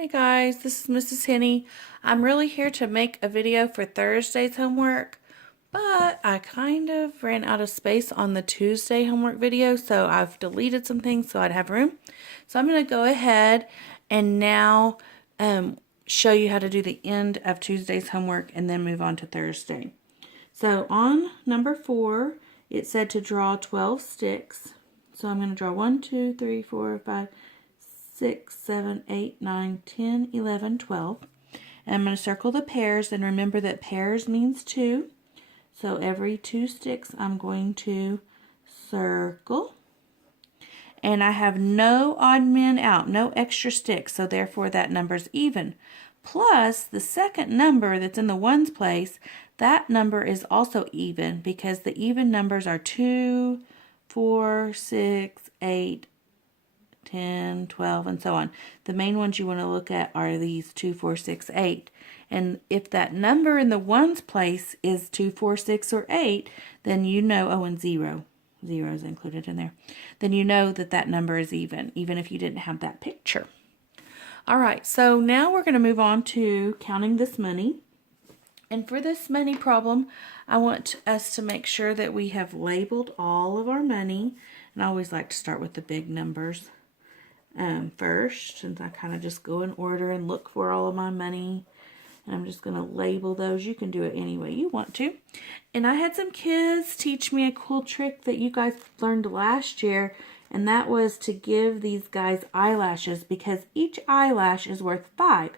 Hey guys, this is Mrs. Henny. I'm really here to make a video for Thursday's homework, but I kind of ran out of space on the Tuesday homework video, so I've deleted some things so I'd have room. So I'm going to go ahead and now show you how to do the end of Tuesday's homework and then move on to Thursday. So on number 4, it said to draw 12 sticks. So I'm going to draw 1, 2, 3, 4, 5, 6, 7, 8, 9, 10, 11, 12. And I'm going to circle the pairs, and remember that pairs means 2. So every 2 sticks I'm going to circle. And I have no odd men out, no extra sticks, so therefore that number's even. Plus, the second number that's in the ones place, that number is also even because the even numbers are 2, 4, 6, 8, 10, 12, and so on. The main ones you want to look at are these 2, 4, 6, 8. And if that number in the ones place is 2, 4, 6, or 8, then you know, oh, and 0. 0 is included in there. Then you know that that number is even if you didn't have that picture. All right, so now we're going to move on to counting this money. And for this money problem, I want us to make sure that we have labeled all of our money. And I always like to start with the big numbers first, and I kind of just go in order and look for all of my money. And I'm just going to label those. You can do it any way you want to. And I had some kids teach me a cool trick that you guys learned last year, and that was to give these guys eyelashes because each eyelash is worth 5.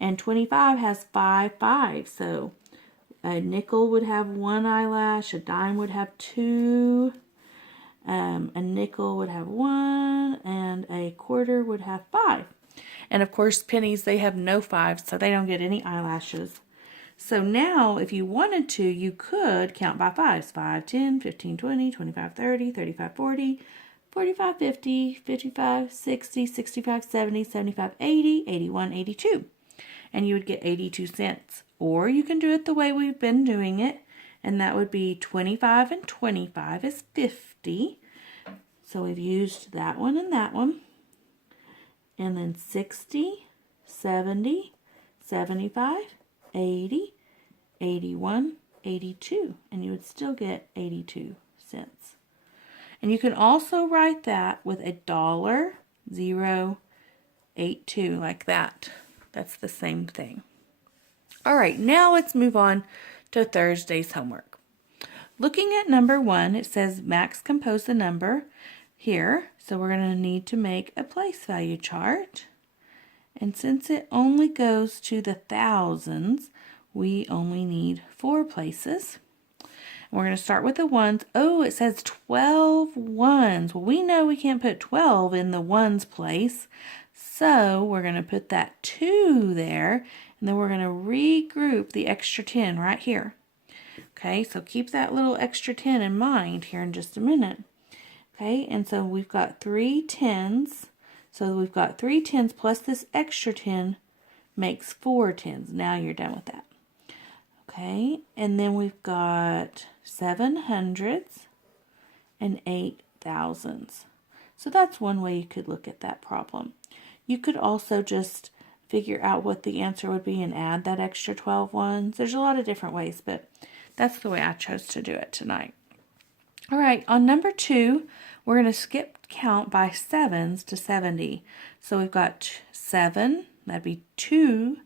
And 25 has 5 5s. So a nickel would have 1 eyelash, a dime would have 2, a nickel would have 1, and a quarter would have 5. And of course, pennies, they have no 5s, so they don't get any eyelashes. So now, if you wanted to, you could count by 5s. 5, 10, 15, 20, 25, 30, 35, 40, 45, 50, 55, 60, 65, 70, 75, 80, 81, 82. And you would get 82 cents. Or you can do it the way we've been doing it, and that would be 25 and 25 is 50. So we've used that one and that one. And then 60, 70, 75, 80, 81, 82. And you would still get 82 cents. And you can also write that with $0.82 like that. That's the same thing. All right, now let's move on to Thursday's homework. Looking at number 1, it says Max composed the number here. So we're going to need to make a place value chart. And since it only goes to the thousands, we only need 4 places. And we're going to start with the ones. Oh, it says 12 ones. Well, we know we can't put 12 in the ones place. So we're going to put that 2 there. And then we're going to regroup the extra 10 right here. Okay, so keep that little extra 10 in mind here in just a minute. Okay, and so we've got 3 10s. So we've got 3 10s plus this extra 10 makes 4 10s. Now you're done with that. Okay, and then we've got 700s and 8,000s. So that's one way you could look at that problem. You could also just figure out what the answer would be and add that extra 12 ones. There's a lot of different ways, but that's the way I chose to do it tonight. All right, on number 2, we're going to skip count by 7s to 70. So we've got 7, that'd be 2,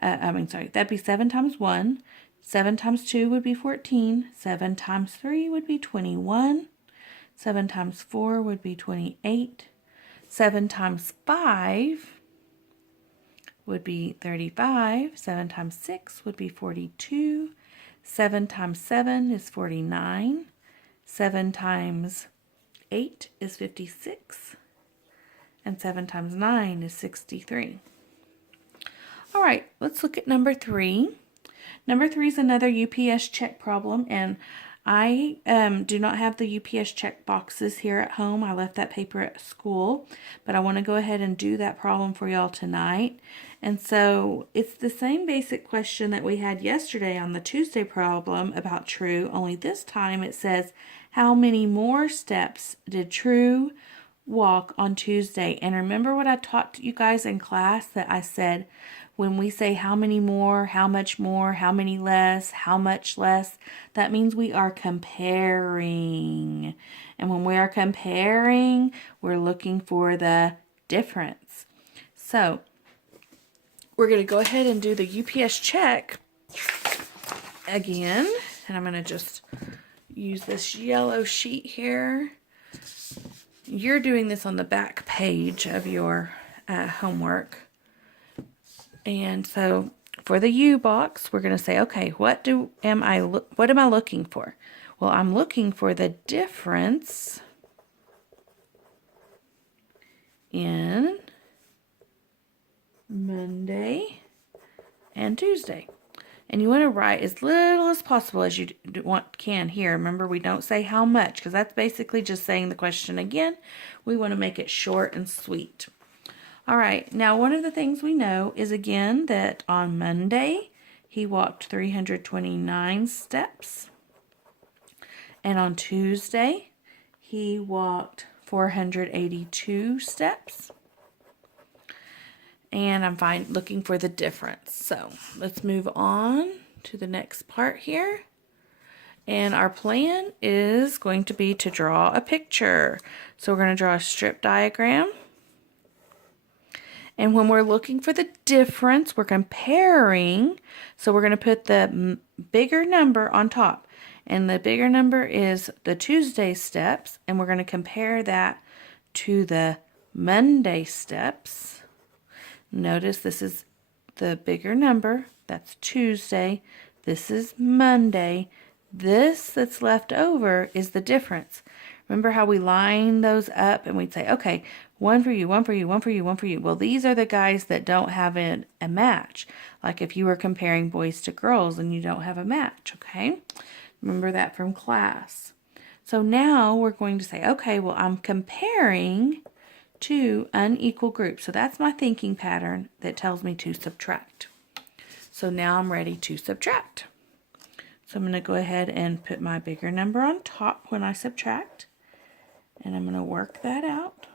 that'd be 7 times 1. 7 times 2 would be 14. 7 times 3 would be 21. 7 times 4 would be 28. 7 times 5 would be 35. 7 times 6 would be 42. 7 times 7 is 49. 7 times 8 is 56. And 7 times 9 is 63. All right, let's look at number 3. Number 3 is another UPS check problem, and I do not have the UPS check boxes here at home. I left that paper at school, but I want to go ahead and do that problem for y'all tonight. And so it's the same basic question that we had yesterday on the Tuesday problem about True, only this time it says, how many more steps did True walk on Tuesday. And remember what I taught you guys in class, that I said when we say how many more, how much more, how many less, how much less, that means we are comparing. And when we are comparing, we're looking for the difference. So we're going to go ahead and do the UPS check again. And I'm going to just use this yellow sheet here. You're doing this on the back page of your homework. And so for the U box, we're going to say, okay, what am I looking for? Well, I'm looking for the difference in Monday and Tuesday. And you want to write as little as possible as you can here. Remember, we don't say how much, because that's basically just saying the question again. We want to make it short and sweet. All right, now one of the things we know is, again, that on Monday, he walked 329 steps. And on Tuesday, he walked 482 steps. And I'm looking for the difference. So let's move on to the next part here. And our plan is going to be to draw a picture. So we're going to draw a strip diagram. And when we're looking for the difference, we're comparing. So we're going to put the bigger number on top. And the bigger number is the Tuesday steps. And we're going to compare that to the Monday steps. Notice this is the bigger number. That's Tuesday. This is Monday. This that's left over is the difference. Remember how we line those up and we'd say, okay, one for you, one for you, one for you, one for you. Well, these are the guys that don't have a match. Like if you were comparing boys to girls and you don't have a match, okay? Remember that from class. So now we're going to say, okay, well, I'm comparing two unequal groups. So that's my thinking pattern that tells me to subtract. So now I'm ready to subtract. So I'm going to go ahead and put my bigger number on top when I subtract. And I'm going to work that out.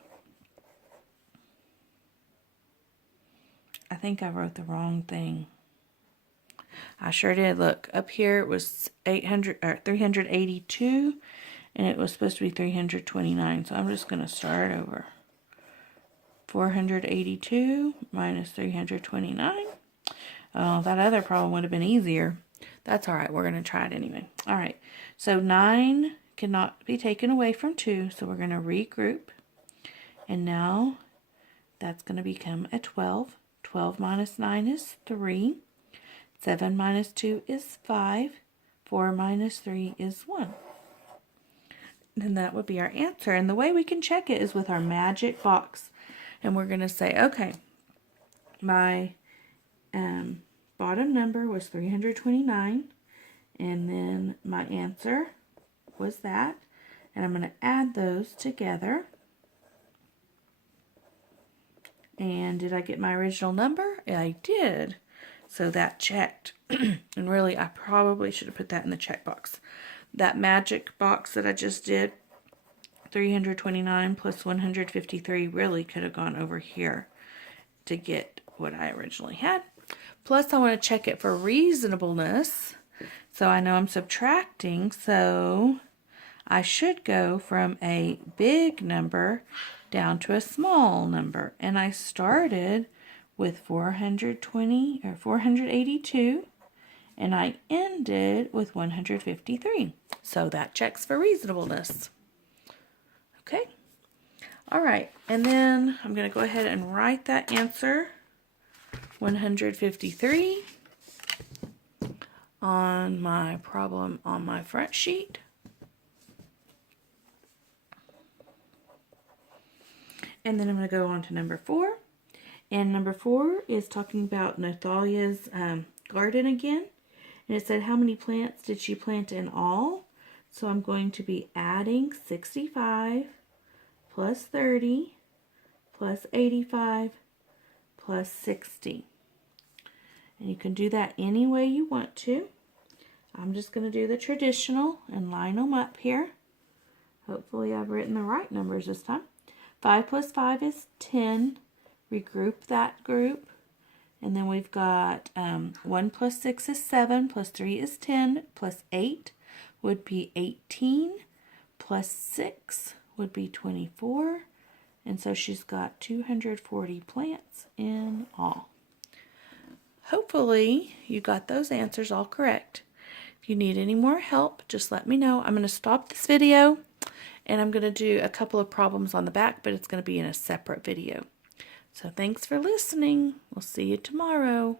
I think I wrote the wrong thing. I sure did. Look, up here it was 382 and it was supposed to be 329. So I'm just going to start over. 482 minus 329. Oh, that other problem would have been easier. That's all right. We're going to try it anyway. All right. So 9 cannot be taken away from 2. So we're going to regroup. And now that's going to become a 12. 12 minus 9 is 3. 7 minus 2 is 5. 4 minus 3 is 1. And that would be our answer. And the way we can check it is with our magic box. And we're going to say, okay, my bottom number was 329. And then my answer was that. And I'm going to add those together. And did I get my original number? I did. So that checked. And really, I probably should have put that in the check box. That magic box that I just did, 329 plus 153, really could have gone over here to get what I originally had. Plus, I want to check it for reasonableness. So I know I'm subtracting, so I should go from a big number down to a small number. And I started with 482, and I ended with 153. So that checks for reasonableness. Okay. All right. And then I'm going to go ahead and write that answer, 153, on my problem on my front sheet. And then I'm going to go on to number 4. And number 4 is talking about Nathalia's garden again. And it said, how many plants did she plant in all? So I'm going to be adding 65 plus 30 plus 85 plus 60. And you can do that any way you want to. I'm just going to do the traditional and line them up here. Hopefully I've written the right numbers this time. 5 plus 5 is 10. Regroup that group. And then we've got 1 plus 6 is 7, plus 3 is 10, plus 8 would be 18, plus 6 would be 24. And so she's got 240 plants in all. Hopefully you got those answers all correct. If you need any more help, just let me know. I'm going to stop this video and I'm going to do a couple of problems on the back, but it's going to be in a separate video. So thanks for listening. We'll see you tomorrow.